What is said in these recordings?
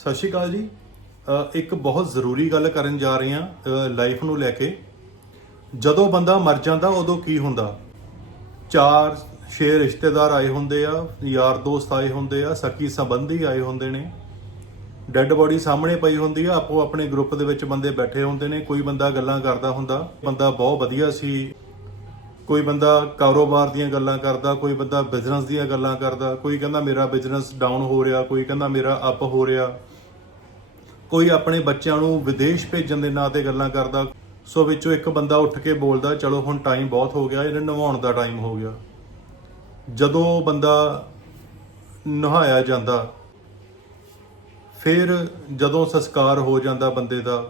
ਸਤਿ ਸ਼੍ਰੀ ਅਕਾਲ ਜੀ। ਇੱਕ ਬਹੁਤ ਜ਼ਰੂਰੀ ਗੱਲ ਕਰਨ ਜਾ ਰਹੇ ਹਾਂ ਲਾਈਫ ਨੂੰ ਲੈ ਕੇ। ਜਦੋਂ ਬੰਦਾ ਮਰ ਜਾਂਦਾ, ਉਦੋਂ ਕੀ ਹੁੰਦਾ? ਚਾਰ ਛੇ ਰਿਸ਼ਤੇਦਾਰ ਆਏ ਹੁੰਦੇ ਆ, ਯਾਰ ਦੋਸਤ ਆਏ ਹੁੰਦੇ ਆ, ਸਕੀ ਸੰਬੰਧੀ ਆਏ ਹੁੰਦੇ ਨੇ। ਡੈੱਡ ਬੋਡੀ ਸਾਹਮਣੇ ਪਈ ਹੁੰਦੀ ਆ, ਆਪੋ ਆਪਣੇ ਗਰੁੱਪ ਦੇ ਵਿੱਚ ਬੰਦੇ ਬੈਠੇ ਹੁੰਦੇ ਨੇ, ਕੋਈ ਬੰਦਾ ਗੱਲਾਂ ਕਰਦਾ ਹੁੰਦਾ, ਬੰਦਾ ਬਹੁਤ ਵਧੀਆ ਸੀ। ਕੋਈ ਬੰਦਾ ਕਾਰੋਬਾਰ ਦੀਆਂ ਗੱਲਾਂ ਕਰਦਾ, ਕੋਈ ਬੰਦਾ ਬਿਜ਼ਨਸ ਦੀਆਂ ਗੱਲਾਂ ਕਰਦਾ, ਕੋਈ ਕਹਿੰਦਾ ਮੇਰਾ ਬਿਜ਼ਨਸ ਡਾਊਨ ਹੋ ਰਿਹਾ, ਕੋਈ ਕਹਿੰਦਾ ਮੇਰਾ ਅਪ ਹੋ ਰਿਹਾ। ਕੋਈ ਆਪਣੇ ਬੱਚਿਆਂ ਨੂੰ ਵਿਦੇਸ਼ ਭੇਜਣ ਦੇ ਨਾਂ ਤੇ ਗੱਲਾਂ ਕਰਦਾ, ਸੋ ਵਿੱਚੋਂ ਇੱਕ ਬੰਦਾ ਉੱਠ ਕੇ ਬੋਲਦਾ, ਚਲੋ ਹੁਣ ਟਾਈਮ ਬਹੁਤ ਹੋ ਗਿਆ, ਇਹਨੇ ਨਹਾਉਣ ਦਾ ਟਾਈਮ ਹੋ ਗਿਆ। ਜਦੋਂ ਬੰਦਾ ਨਹਾਇਆ ਜਾਂਦਾ, ਫਿਰ ਜਦੋਂ ਸੰਸਕਾਰ ਹੋ ਜਾਂਦਾ ਬੰਦੇ ਦਾ,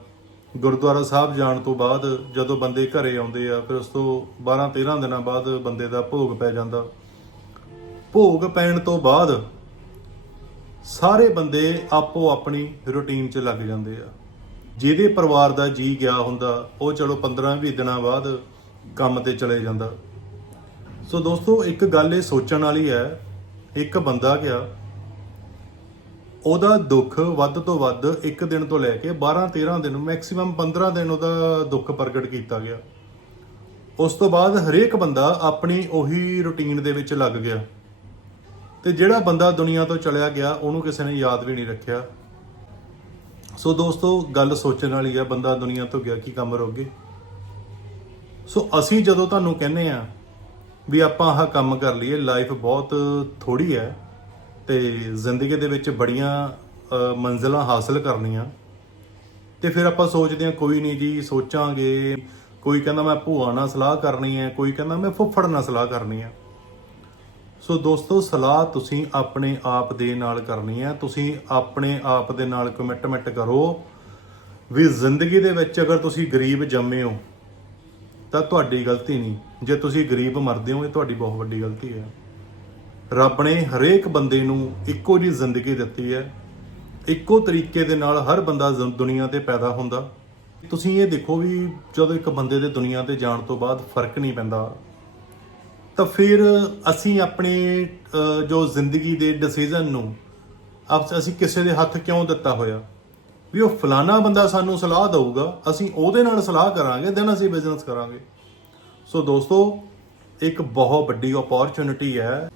ਗੁਰਦੁਆਰਾ ਸਾਹਿਬ ਜਾਣ ਤੋਂ ਬਾਅਦ ਜਦੋਂ ਬੰਦੇ ਘਰੇ ਆਉਂਦੇ ਆ, ਫਿਰ ਉਸ ਤੋਂ 12 13 ਦਿਨਾਂ ਬਾਅਦ ਬੰਦੇ ਦਾ ਭੋਗ ਪੈ ਜਾਂਦਾ। ਭੋਗ ਪੈਣ ਤੋਂ ਬਾਅਦ ਸਾਰੇ ਬੰਦੇ ਆਪੋ ਆਪਣੀ ਰੁਟੀਨ 'ਚ ਲੱਗ ਜਾਂਦੇ ਆ। ਜਿਹਦੇ ਪਰਿਵਾਰ ਦਾ ਜੀ ਗਿਆ ਹੁੰਦਾ, ਉਹ ਚਲੋ 15-20 ਦਿਨਾਂ ਬਾਅਦ ਕੰਮ ਤੇ ਚਲੇ ਜਾਂਦਾ। ਸੋ ਦੋਸਤੋ, ਇੱਕ ਗੱਲ ਇਹ ਸੋਚਣ ਵਾਲੀ ਹੈ, ਇੱਕ ਬੰਦਾ ਗਿਆ, ਉਹਦਾ ਦੁੱਖ ਵੱਧ ਤੋਂ ਵੱਧ ਇੱਕ ਦਿਨ ਤੋਂ ਲੈ ਕੇ 12-13 ਦਿਨ ਮੈਕਸਿਮਮ 15 ਦਿਨ ਉਹਦਾ ਦੁੱਖ ਪ੍ਰਗਟ ਕੀਤਾ ਗਿਆ। ਉਸ ਤੋਂ ਬਾਅਦ ਹਰੇਕ ਬੰਦਾ ਆਪਣੀ ਉਹੀ ਰੁਟੀਨ ਦੇ ਵਿੱਚ ਲੱਗ ਗਿਆ। ਤੇ ਜਿਹੜਾ ਬੰਦਾ ਦੁਨੀਆ ਤੋਂ ਚਲਿਆ ਗਿਆ ਉਹਨੂੰ ਕਿਸੇ ਨੇ ਯਾਦ ਵੀ ਨਹੀਂ ਰੱਖਿਆ। ਸੋ ਦੋਸਤੋ ਗੱਲ ਸੋਚਣ ਵਾਲੀ ਆ ਬੰਦਾ ਦੁਨੀਆ ਤੋਂ ਗਿਆ ਕੀ ਕੰਮ ਰੋਗੇ? ਸੋ ਅਸੀਂ ਜਦੋਂ ਤੁਹਾਨੂੰ ਕਹਿੰਨੇ ਆ ਵੀ ਆਪਾਂ ਆਹ ਕੰਮ ਕਰ ਲਈਏ ਲਾਈਫ ਬਹੁਤ ਥੋੜੀ ਹੈ ਤੇ ਜ਼ਿੰਦਗੀ ਦੇ ਵਿੱਚ ਬੜੀਆਂ ਅ, ਮੰਜ਼ਿਲਾਂ ਹਾਸਲ ਕਰਨੀਆਂ। ਤੇ ਫਿਰ ਆਪਾਂ ਸੋਚਦੇ ਹਾਂ ਕੋਈ ਨਹੀਂ ਜੀ ਸੋਚਾਂਗੇ। ਕੋਈ ਕਹਿੰਦਾ ਮੈਂ ਭੂਆ ਨਾਲ ਸਲਾਹ ਕਰਨੀ ਹੈ ਕੋਈ ਕਹਿੰਦਾ ਮੈਂ ਫੁੱਫੜ ਨਾਲ ਸਲਾਹ ਕਰਨੀ ਹੈ। ਸੋ ਦੋਸਤੋ, ਸਲਾਹ ਤੁਸੀਂ ਆਪਣੇ ਆਪ ਦੇ ਨਾਲ ਕਰਨੀ ਹੈ। ਤੁਸੀਂ ਆਪਣੇ ਆਪ ਦੇ ਨਾਲ ਕਮਿਟਮੈਂਟ ਕਰੋ ਵੀ ਜ਼ਿੰਦਗੀ ਦੇ ਵਿੱਚ ਅਗਰ ਤੁਸੀਂ ਗਰੀਬ ਜੰਮੇ ਹੋ, ਤਾਂ ਤੁਹਾਡੀ ਗਲਤੀ ਨਹੀਂ। ਜੇ ਤੁਸੀਂ ਗਰੀਬ ਮਰਦੇ ਹੋ, ਇਹ ਤੁਹਾਡੀ ਬਹੁਤ ਵੱਡੀ ਗਲਤੀ ਹੈ। ਰੱਬ ਨੇ ਹਰੇਕ ਬੰਦੇ ਨੂੰ ਇੱਕੋ ਜਿਹੀ ਜ਼ਿੰਦਗੀ ਦਿੱਤੀ ਹੈ। ਇੱਕੋ ਤਰੀਕੇ ਦੇ ਨਾਲ ਹਰ ਬੰਦਾ ਦੁਨੀਆ ਤੇ ਪੈਦਾ ਹੁੰਦਾ। ਤੁਸੀਂ ਇਹ ਦੇਖੋ ਵੀ ਜਦੋਂ ਇੱਕ ਬੰਦੇ ਦੇ ਦੁਨੀਆ ਤੇ ਜਾਣ ਤੋਂ ਬਾਅਦ ਫ਼ਰਕ ਨਹੀਂ ਪੈਂਦਾ। ਤਾਂ ਫਿਰ ਅਸੀਂ ਆਪਣੇ ਜੋ ਜ਼ਿੰਦਗੀ ਦੇ ਡਿਸੀਜਨ ਨੂੰ ਅਬ ਅਸੀਂ ਕਿਸੇ ਦੇ ਹੱਥ ਕਿਉਂ ਦਿੱਤਾ ਹੋਇਆ? ਵੀ ਉਹ ਫਲਾਣਾ ਬੰਦਾ ਸਾਨੂੰ ਸਲਾਹ ਦਊਗਾ, ਅਸੀਂ ਉਹਦੇ ਨਾਲ ਸਲਾਹ ਕਰਾਂਗੇ ਦੈਨ ਅਸੀਂ ਬਿਜ਼ਨਸ ਕਰਾਂਗੇ। ਸੋ ਦੋਸਤੋ, ਇੱਕ ਬਹੁਤ ਵੱਡੀ ਓਪੋਰਚੁਨਿਟੀ ਹੈ।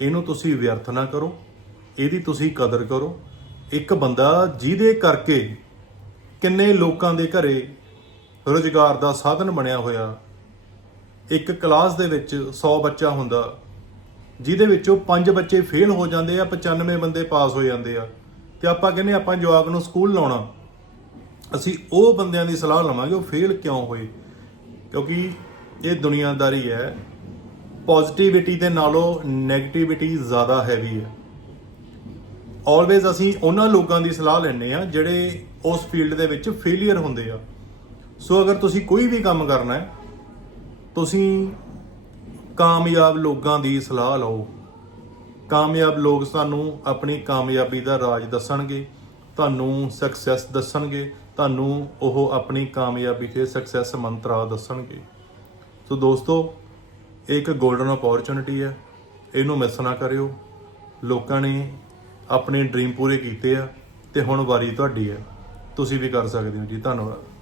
ਇਹਨੂੰ ਤੁਸੀਂ ਵਿਅਰਥ ਨਾ ਕਰੋ। ਇਹਦੀ ਤੁਸੀਂ ਕਦਰ ਕਰੋ। ਇੱਕ ਬੰਦਾ ਜਿਹਦੇ ਕਰਕੇ ਕਿੰਨੇ ਲੋਕਾਂ ਦੇ ਘਰੇ ਰੋਜ਼ਗਾਰ ਦਾ ਸਾਧਨ ਬਣਿਆ ਹੋਇਆ ਇੱਕ ਕਲਾਸ ਦੇ ਵਿੱਚ 100 ਬੱਚਾ ਹੁੰਦਾ, ਜਿਹਦੇ ਵਿੱਚੋਂ 5 ਬੱਚੇ ਫੇਲ ਹੋ ਜਾਂਦੇ ਆ 95 ਬੰਦੇ ਪਾਸ ਹੋ ਜਾਂਦੇ ਆ। ਤੇ ਆਪਾਂ ਕਹਿੰਦੇ ਆਪਾਂ ਜਵਾਕ ਨੂੰ ਸਕੂਲ ਲਾਉਣਾ। ਅਸੀਂ ਉਹ ਬੰਦਿਆਂ ਦੀ ਸਲਾਹ ਲਵਾਂਗੇ, ਉਹ ਫੇਲ ਕਿਉਂ ਹੋਏ? ਕਿਉਂਕਿ ਇਹ ਦੁਨੀਆਦਾਰੀ ਹੈ। ਪੋਜ਼ਿਟਿਵਿਟੀ ਦੇ ਨਾਲੋਂ 네ਗੇਟਿਵਿਟੀ ਜ਼ਿਆਦਾ ਹੈਵੀ ਹੈ। ਆਲਵੇਜ਼ ਅਸੀਂ ਉਹਨਾਂ ਲੋਕਾਂ ਦੀ ਸਲਾਹ ਲੈਣੇ ਆ ਜਿਹੜੇ ਉਸ ਫੀਲਡ ਦੇ ਵਿੱਚ ਫੇਲਿਅਰ ਹੁੰਦੇ ਆ। ਸੋ ਅਗਰ ਤੁਸੀਂ ਕੋਈ ਵੀ ਕੰਮ ਕਰਨਾ ਹੈ ਤੁਸੀਂ ਕਾਮਯਾਬ ਲੋਕਾਂ ਦੀ ਸਲਾਹ ਲਓ। ਕਾਮਯਾਬ ਲੋਕ ਤੁਹਾਨੂੰ ਆਪਣੀ ਕਾਮਯਾਬੀ ਦਾ ਰਾਜ ਦੱਸਣਗੇ, ਤੁਹਾਨੂੰ ਸਕਸੈਸ ਦੱਸਣਗੇ, ਤੁਹਾਨੂੰ ਉਹ ਆਪਣੀ ਕਾਮਯਾਬੀ ਤੇ ਸਕਸੈਸ ਮੰਤਰਾ ਦੱਸਣਗੇ। ਸੋ ਦੋਸਤੋ ਇਹ ਇੱਕ 골ਡਨ ਅਪੋਰਚੁਨਿਟੀ ਹੈ। ਇਹਨੂੰ ਮਿਸ ਨਾ ਕਰਿਓ। ਲੋਕਾਂ ਨੇ ਆਪਣੇ ਡ੍ਰੀਮ ਪੂਰੇ ਕੀਤੇ ਆ ਤੇ ਹੁਣ ਵਾਰੀ ਤੁਹਾਡੀ ਹੈ। ਤੁਸੀਂ ਵੀ ਕਰ ਸਕਦੇ ਹੋ ਜੀ। ਧੰਨਵਾਦ।